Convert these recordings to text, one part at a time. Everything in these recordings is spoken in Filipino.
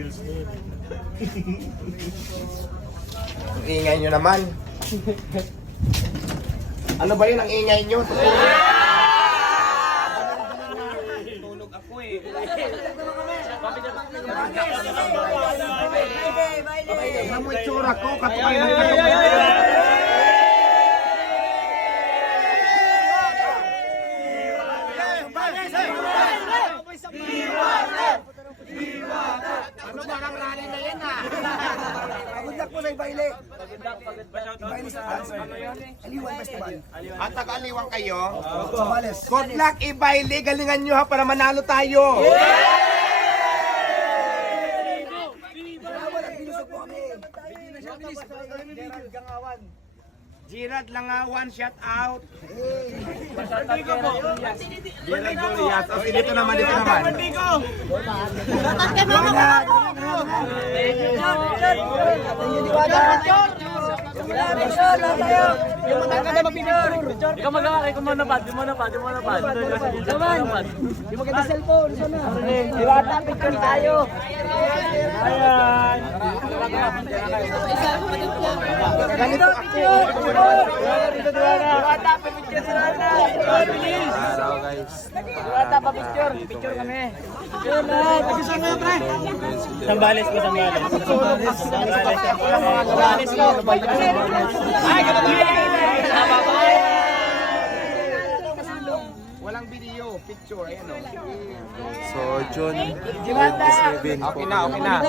Yun. Ang ingay nyo naman. Ano ba yun ang ingay nyo? Tulog ako eh. Mo itsura ko? Katuloy ng katuloy. Ano ba ang rally na yan ah? Pagod po sa Ibayle. Ibayle sa Taas. Aliwan Festival. At taga-aliwang kayo. Sambales. Good luck, Ibayle. Galingan nyo ha para manalo tayo. Po. Gerard Langawan, shout out. Gerald Goliath. Oh, dito naman, dito naman. Ikaw mag-aakay kung muna pa, di mo na pa, di mo na pa. Naman! Di maganda cellphone. Sana. Diwata, picture tayo. Ayan! Ganito, picture. Diwata, picture sila na. Araw guys. Diwata, pa picture. Picture kami. Picture na. Pag-isa nga, pre. Sambales ko, Sambales. Sambales ko. Ay, Walang video, picture, ayan o. So June 27 po. Okay na, okay na.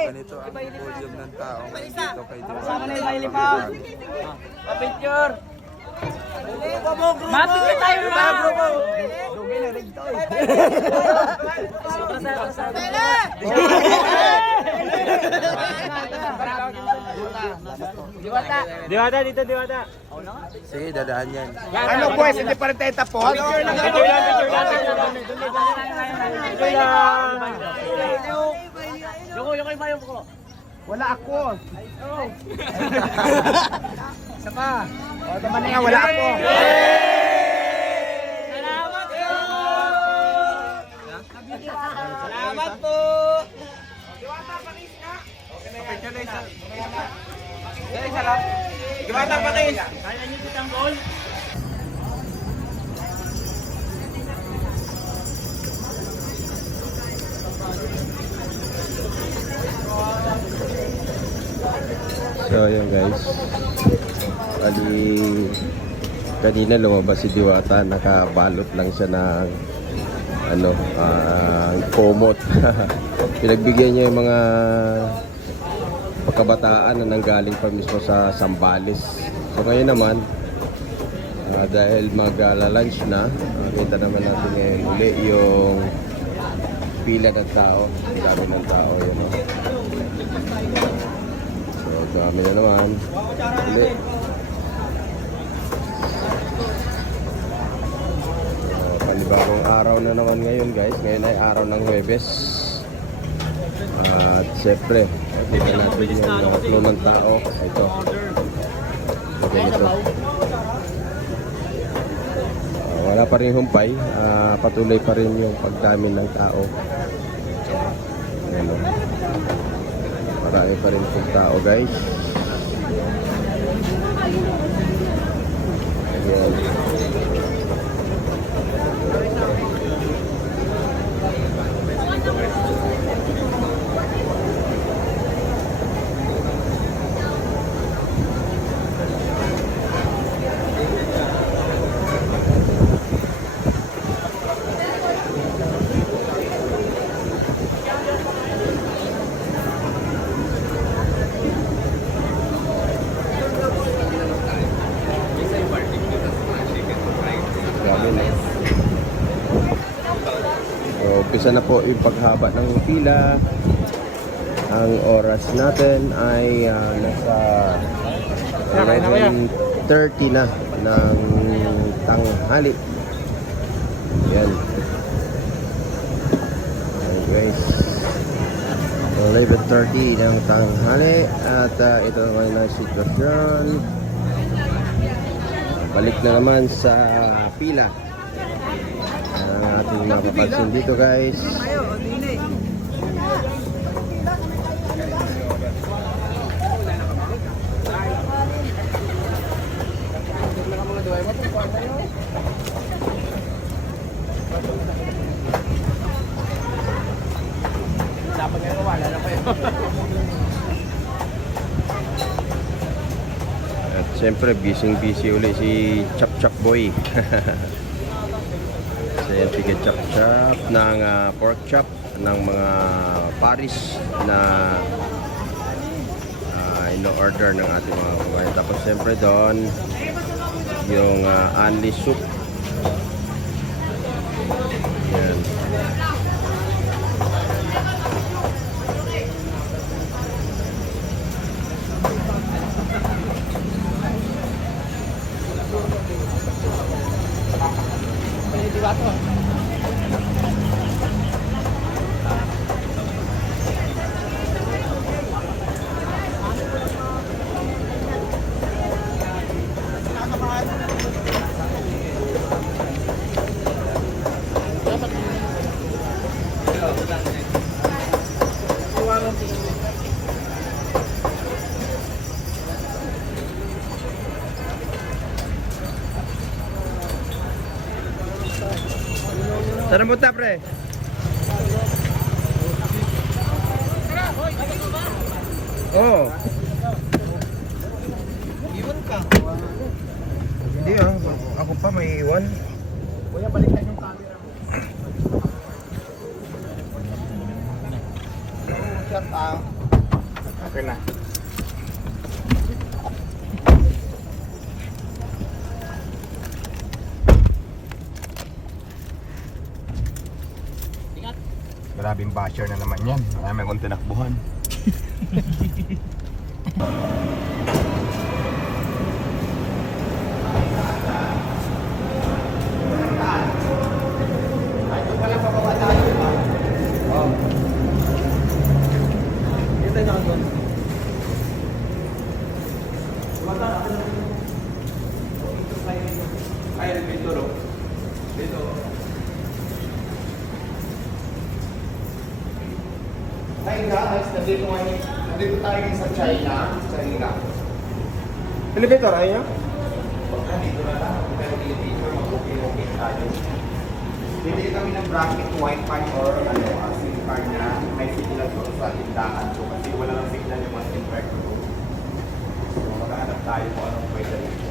Ganito ang podium ng tao. Dito kay na pa. Pa-picture. Mapicture tayo na. Dugi na rin to Diwata. Diwata, dito, Diwata. Sige, dadaan yan. Ano boys, hindi pa rin tayo tapos? Picture lang, picture lang, picture lang. Picture lang. Yoko, yoko yung mayong ko. Wala ako. Isa pa. Wala ako. Salamat po. Diwata pa kayo. Kaya niyo kitang goal? So yun guys. Bali kanina lumabas si Diwata, nakabalot lang siya ng ano, ah, komot. Pinagbigyan niya yung mga pagkabataan na nanggaling pa mismo sa Sambales. So ngayon naman, ah, dahil mag-lunch na, ah, kita naman natin ngayon uli yung pila ng tao. Ang dami ng tao yun. oh. So, dami na naman. Uli. So, panibagong araw na naman ngayon guys. Ngayon ay araw ng Huwebes. At syempre, kita natin yung mga flow ng tao. Ito. Ah, wala pa rin humpay. Ah, patuloy pa rin yung pagdami ng tao. Ayan o. Marami pa rin pong tao guys. Ayan. Grabe na. So, umpisa na po yung paghaba ng pila. Ang oras natin ay ah, nasa 11.30 na ng tanghali. Yan. Ayan guys. 11.30 ng tanghali at ah, ito naman na sitwasyon. Balik na naman sa pila. Ang ating mapapansin dito guys. At siyempre, busy-busy uli si Chap Chap Boy. so yan, sige Chap Chap ng ah, pork chop ng mga Paris na ah, ino-order ng ating mga kabayan. Tapos siyempre doon, yung uh, Anli soup. Yan. Saan mo ta, pre? Oo. Iwan ka. Hindi ah. Ako pa may iwan. Kuya, balikan yung camera mo. Ah. Okay na. Grabing basher na naman yan. Marami akong tinakbuhan. Hi guys, nandito ngayon. Nandito tayo sa China. China. Elevator, ayaw niya? Pag nandito na lang, pero elevator, mag-okay-okay tayo. Bibili kami ng bracket wifi or ano, SIM card na may signal doon sa tindahan ko kasi wala nang signal yung mga card ko. So maghanap tayo kung anong pwede dito.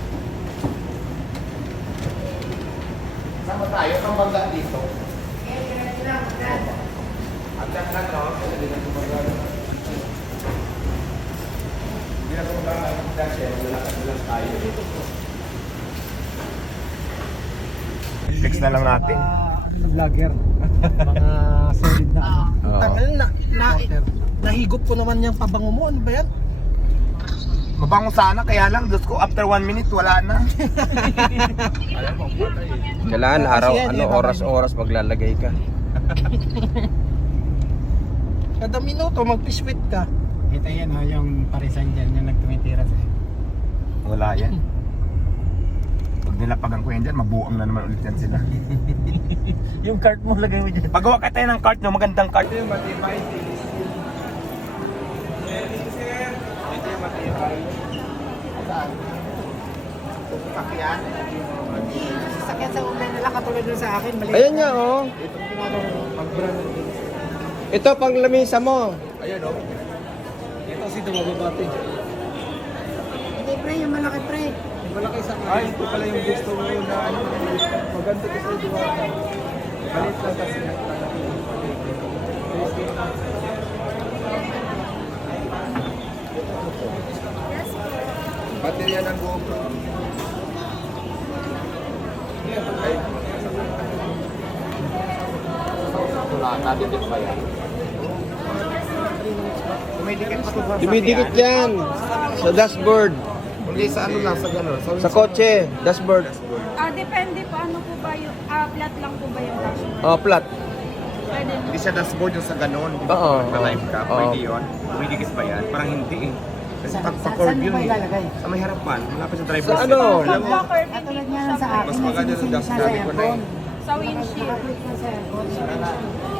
Sama tayo, kang banda dito. Ang ganda no? Kasi hindi na gumagana. Hindi kasi lalakad lang tayo. Fix na lang natin. Na vlogger? Mga solid na. Oo. Tangal na, na, nahigop ko naman yung pabango mo. Ano ba yan? Mabango sana, kaya lang, Diyos ko, after one minute, wala na. Kailangan araw, yan, ano, eh, oras-oras maglalagay ka. Kada minuto, mag-piswit ka. Ito yan oh, yung parisan dyan, yung nagtumitiras eh. Wala yan. Pag nilapagan ko yan dyan, mabuang na naman ulit yan sila. Yung cart mo lagay mo dyan. Pagawa ka tayo ng cart, no? magandang cart. Sasakyan sa ulan nila katulad nun sa akin. Mali. Ayan nga, oh. Ito, pang lamisa mo. Ito si Dumababate. Hindi pre, yung malaki pre. Yung malaki sa akin. Ay, ito pala yung gusto mo na ano. Maganda kasi yung Dumababate. Malit lang kasi. Baterya ng GoPro. Wala, nadidit ba yan? Dumidikit pa ba? Dumidikit yan. Sa dashboard. Hindi sa ano lang, sa gano'n. Sa kotse, dashboard. Ah, depende po ano po ba yung ah, flat lang po ba yung dashboard? Oh, flat. Pwede mo. Hindi siya dashboard yung sa gano'n. Di Oo, ba? Na live ka. oo. Pwede yun. Dumidikit ba yan? Parang hindi eh. Kasi pag pa curve yun eh. Sa may harapan, malapit sa driver. Sa ano? Pag blocker, hindi po siya Mas maganda yung dash sabi ko na eh. Sa Sa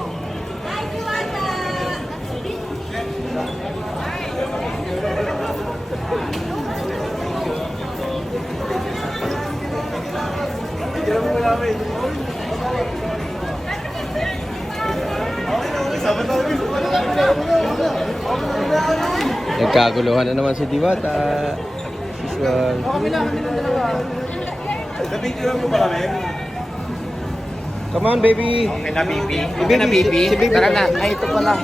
windshield. Nagkaguluhan na naman si Diwata. Visual. Come on, baby. Okay na, baby. Okay na, baby. Si baby. Tara na. Ay, ito pala.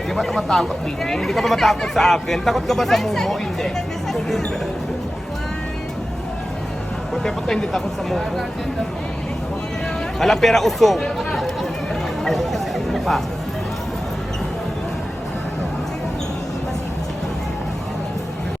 Hindi ba ito matakot, baby? Hindi ka ba matakot sa akin? Takot ka ba sa mumo? Hindi. Ito hindi takot sa mumo. Hala, pera usok. Ay, pa?